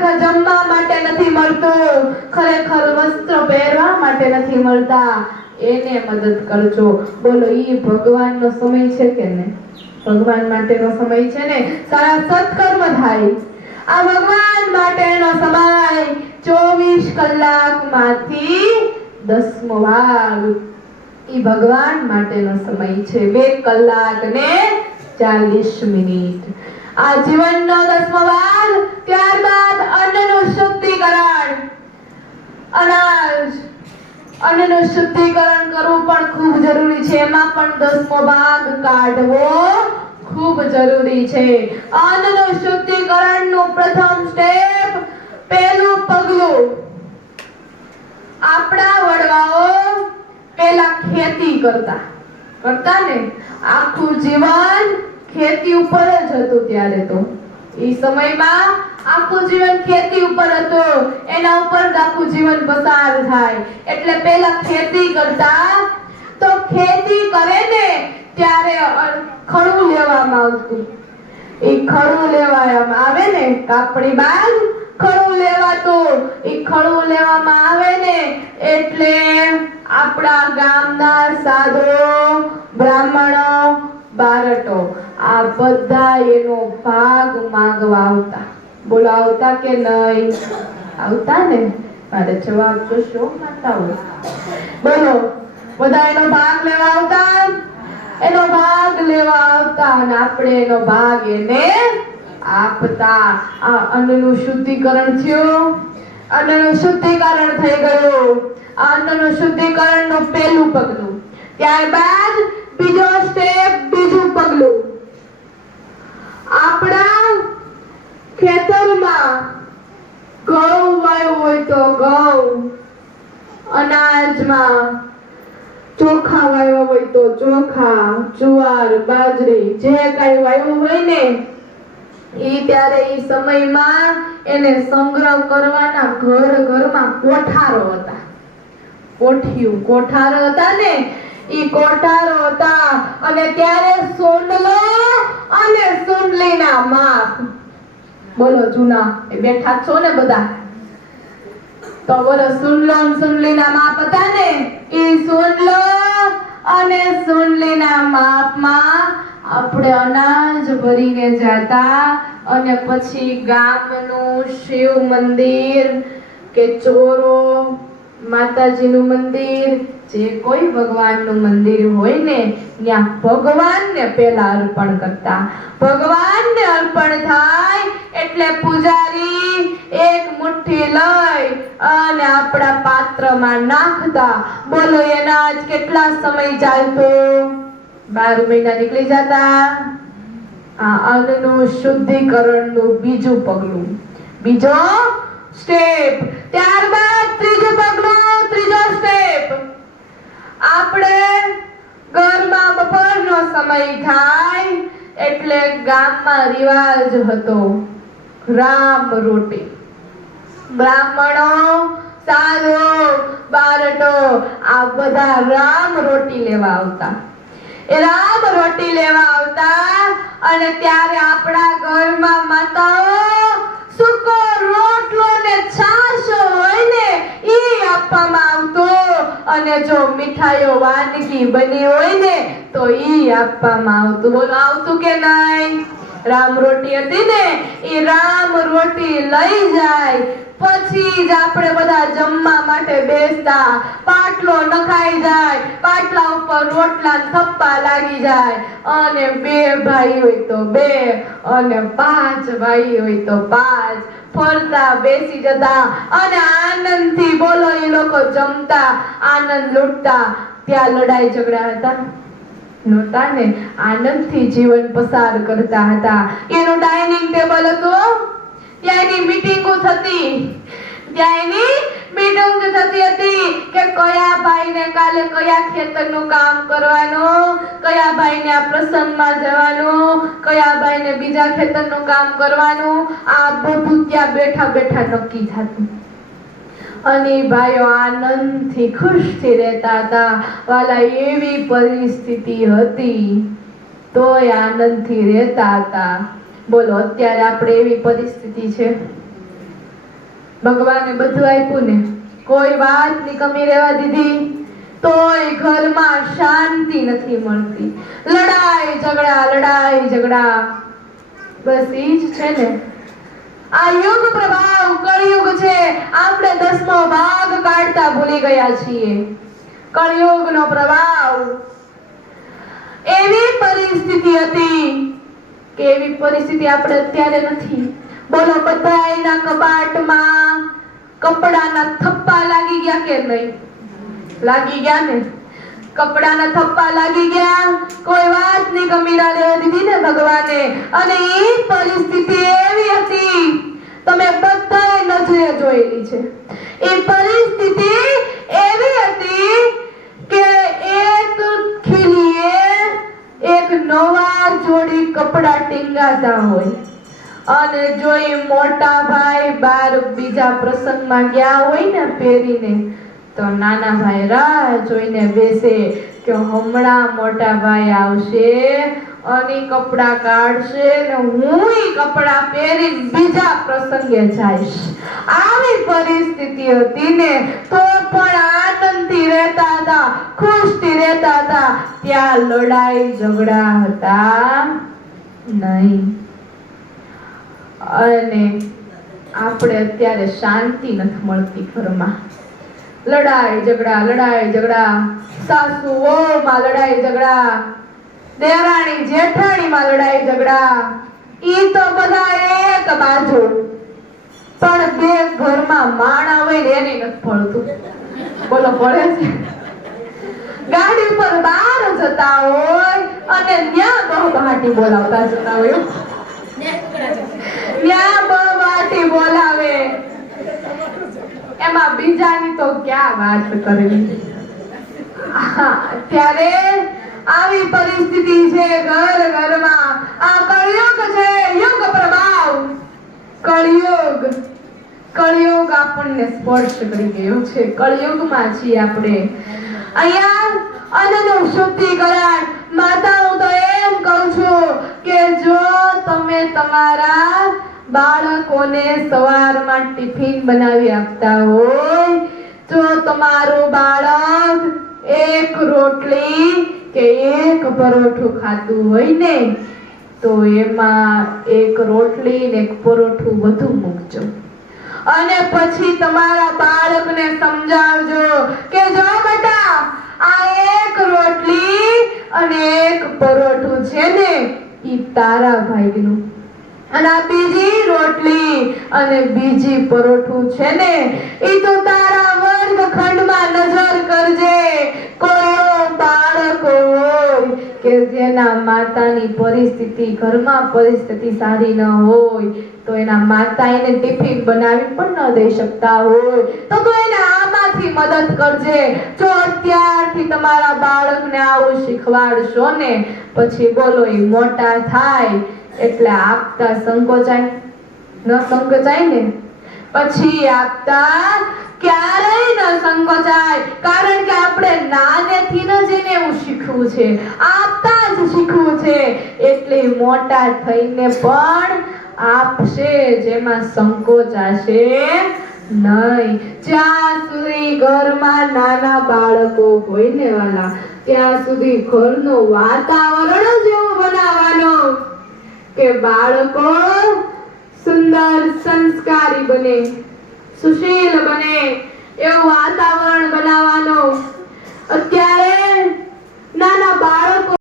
ખરેખર જમવા માટે નથી મળતું, ખરેખર વસ્ત્ર પહેરવા માટે નથી મળતા, એને મદદ કરજો. બોલો, ઈ ભગવાનનો સમય છે કે નહીં? ભગવાન માટેનો સમય છે ને. સારા સત્કર્મ થાય. આ ભગવાન માટેનો સમય 24 કલાકમાંથી 10મો ભાગ ઈ ભગવાન માટેનો સમય છે. 2 કલાક ને 40 મિનિટ આ જીવનનો 10મો ભાગ. ત્યારબાદ અન્નનું શુદ્ધિકરણ. અન્નનું શુદ્ધિકરણ કરવું પણ ખૂબ જરૂરી છે. એમાં પણ 10મો ભાગ કાઢવો ખૂબ જરૂરી છે. અન્નનું શુદ્ધિકરણનું પ્રથમ સ્ટેપ, પહેલું પગલું. આપણા વડવાઓ પેલા ખેતી કરતા ને, આખું જીવન ખેતી ઉપર જ હતું. ત્યારે તો ઈ સમયમાં આખું જીવન ખેતી ઉપર હતું, એના ઉપર જ આખું જીવન પસાર થાય. એટલે પેલા ખેતી કરતા. તો ખેતી કરે ને ત્યારે ખડું લેવામાં આવતું. એ ખડું લેવામાં આવે ને, કાપણી બાદ ખડું લેવાતું. એ ખડું લેવામાં આવે ને એટલે આપણા ગામના સાધુ, બ્રાહ્મણો, બારટો આ બધા એનો ભાગ માંગવા આવતા. બોલો, આવતા કે નહીં? આવતા ને. મારે જવાબ તો શું માતા હોય? બોલો, બધા એનો ભાગ લેવા આવતા. એનો ભાગ લેવા આવતા અને આપણે એનો ભાગ એને આપતા. આ અન્નનું શુદ્ધિકરણ થયું. અન્નનું શુદ્ધિકરણ થઈ ગયું. આ અન્નનું શુદ્ધિકરણનું પહેલું પગલું. ત્યારબાદ બીજો સ્ટેપ, બીજું પગલું. આપણા ખેતરમાં ઘઉં વાવ્યું હોય તો ઘઉં, અનાજમાં ચોખા વાવ્યા હોય તો ચોખા, જુવાર, બાજરી જે કઈ વાવ્યું હોય ને ઈ ત્યારે ઈ સમયમાં એને સંગ્રહ કરવાના ઘરમાં કોઠારો હતા. કોઠારો હતા ને, ઈ કોઠારો હતા. અને ત્યારે સોંડલો અને સોંડલીના માપ. બોલો, જૂના એ બેઠા છો ને બધા, તો બોલો, સોંડલો અને સોંડલીના માપ હતા ને. ઈ સોંડલો અને સોંડલીના માપમાં આપણે અનાજ ભરીને જતા અને પછી ગામનું શિવ મંદિર કે ચોરો, માતાજીનું મંદિર, જે કોઈ ભગવાનનું મંદિર હોય ને ત્યાં ભગવાનને પહેલા અર્પણ કરતા. ભગવાનને અર્પણ થાય એટલે પૂજારી એક મુઠ્ઠી લઈ અને આપણા પાત્રમાં નાખતા. બોલો, એના આજ કેટલા સમય ચાલતો? 12 મહિના નીકળી જતા. આ અન્નનું શુદ્ધિકરણનું બીજું પગલું, બીજો સ્ટેપ. ત્યારબાદ ત્રીજું પગલું, ત્રીજો સ્ટેપ. આપણે ઘરમાં બપોરનો સમય થાય એટલે ગામમાં રિવાજ હતો રામ રોટી. બ્રાહ્મણો, સાધુ, બારટો આ બધા રામ રોટી લેવા આવતા. એ રામ રોટી લેવા આવતા અને ત્યારે આપણા ઘરમાં માતાઓ સૂકો રોટલો ને છાશ હોય ને ઈ આપવામાં આવતો. અને જો મીઠાઈઓ વાનગી બની હોય ને તો ઈ આપવામાં આવતું. બોલો, આવતું કે નહીં? રામ રોટી હતી ને, એ રામ રોટી લઈ જાય પછી જ આપણે બધા જમવા માટે બેસતા. પાટલો નખાઈ જાય, પાટલા ઉપર રોટલા થપ્પા લાગી જાય અને 2 ભાઈ હોય તો 2 અને 5 ભાઈ હોય તો 5 ફરતા બેસી જતા અને આનંદથી બોલો એ લોકો જમતા, આનંદ લૂંટતા. ત્યાં લડાઈ ઝઘડા હતા નહોતા ને, આનંદથી જીવન પસાર કરતા હતા. એનું ડાઇનિંગ ટેબલ હતું, ત્યાંની મીટિંગો થતી. હતી કે કયા ભાઈને કાલે કયા ખેતરનું કામ કરવાનું, કયા ભાઈને આ પ્રસંગમાં જવાનું, કયા ભાઈને બીજા ખેતરનું કામ કરવાનું. આ બધું ત્યાં બેઠા બેઠા નક્કી થતું. અને ભાઈઓ આનંદથી ખુશથી રહેતા હતા. વાલા, એવી પરિસ્થિતિ હતી તોય આનંદથી રહેતા હતા. બોલો, અત્યારે આપણે એવી પરિસ્થિતિ છે? ભગવાને બધું આપ્યું ને, કોઈ વાતની કમી રહેવા દીધી, તોય ઘરમાં શાંતિ નથી મળતી. લડાઈ ઝઘડા, બસ ઈ જ છે ને. આ યુગ પ્રભાવ કળિયુગ છે. આપણે 10મો ભાગ કાઢતા ભૂલી ગયા છીએ. કળિયુગનો પ્રભાવ. એવી પરિસ્થિતિ હતી કે એવી પરિસ્થિતિ આપણે અત્યારે નથી. બોલો, બધાયના કબાટમાં કપડાના થપ્પા લાગી ગયા કે નહીં? લાગી ગયા ને. કપડાના થપ્પા લાગી ગયા, કોઈ વાતની કમી ના રહેવા દીધી ને ભગવાને. અને એ પરિસ્થિતિ એવી હતી, તમે બધાએ નજરે જોયેલી છે. એ પરિસ્થિતિ એવી હતી કે એક ખીલીએ એક નવા જોડી કપડા ટીંગાતા હોય, અને જો એ મોટા ભાઈ બાર બીજા પ્રસંગમાં ગયા હોય ને પહેરીને, તો નાના ભાઈ રાહ જોઈને બેસે કે હમણાં મોટા ભાઈ આવશે અને કપડા કાઢશે ને હું ઈ કપડા પહેરી બીજા પ્રસંગે જઈશ. આવી પરિસ્થિતિ હતી ને, તો પણ આનંદથી રહેતા હતા, ખુશથી રહેતા હતા. ત્યાં લડાઈ ઝઘડા હતા નહીં. અને આપણે અત્યારે શાંતિ નથી મળતી ઘરમાં. લડાઈ ઝઘડા, સાસુ વહુમાં લડાઈ ઝઘડા, દેરાણી જેઠાણીમાં લડાઈ ઝઘડા. ઈ તો બધા એક બાજુ, પણ બે ઘરમાં માણા હોય ને એને નથી પડતું. બોલો, પડે છે? ગાડી પર બહાર જતા હોય અને ત્યાં બહબાટી બોલાવતા જતા હોય, ત્યાં બહબાટી બોલાવે. એમાં બીજાની તો ક્યાં વાત કરવી. ત્યારે આવી પરિસ્થિતિ છે ઘરમાં. આ કળિયુગ છે, યુગ પ્રભાવ. કળિયુગ આપણને સ્પર્શ કરી ગયો છે. કળિયુગમાં છીએ આપણે. અહીંયા અન્નનું શુદ્ધિકરણ. માતા, હું તો એમ કહું છું કે જો તમે તમારા બાળકોને સવારમાં ટિફિન બનાવી આપતા હોય, જો તમારું બાળક એક રોટલી કે એક પરોઠું ખાતું હોય ને, તો એમાં એક રોટલી ને એક પરોઠું વધુ મૂકજો. અને પછી તમારા બાળકને સમજાવજો કે જો બેટા, આ એક રોટલી અને એક પરોઠું છે ને, ઈ તારા ભાઈનું, અને આ બીજી રોટલી અને બીજી પરોઠું છે ને, ઈ તો તારા વર્ગખંડમાં નજર કરજે. કોઈ બાળક હોય કે જેના માતાની પરિસ્થિતિ, ઘરમાં પરિસ્થિતિ સારી ન હોય, તો એના માતા એને ટિફિન બનાવી પણ ન દઈ શકતા હોય, તો તું એને આમાંથી મદદ કરજે. જો અત્યારથી તમારા બાળકને આવું શીખવાડશો ને, પછી બોલો એ મોટા થાય એટલે આપતા સંકોચાય ને, પછી આપતા ક્યારેય ન સંકોચાય. કારણ કે આપણે નાનેથી જ એને એવું શીખવું છે, આપતા જ શીખવું છે. એટલે મોટા થઈને પણ આપશે, જેમાં સંકોચાશે નહીં. જ્યાં સુધી ઘરમાં નાના બાળકો હોય ને વાલા, ત્યાં સુધી ઘરનું વાતાવરણ જ એવું બનાવવાનું કે બાળકો સુંદર સંસ્કારી બને, સુશીલ બને. એવું વાતાવરણ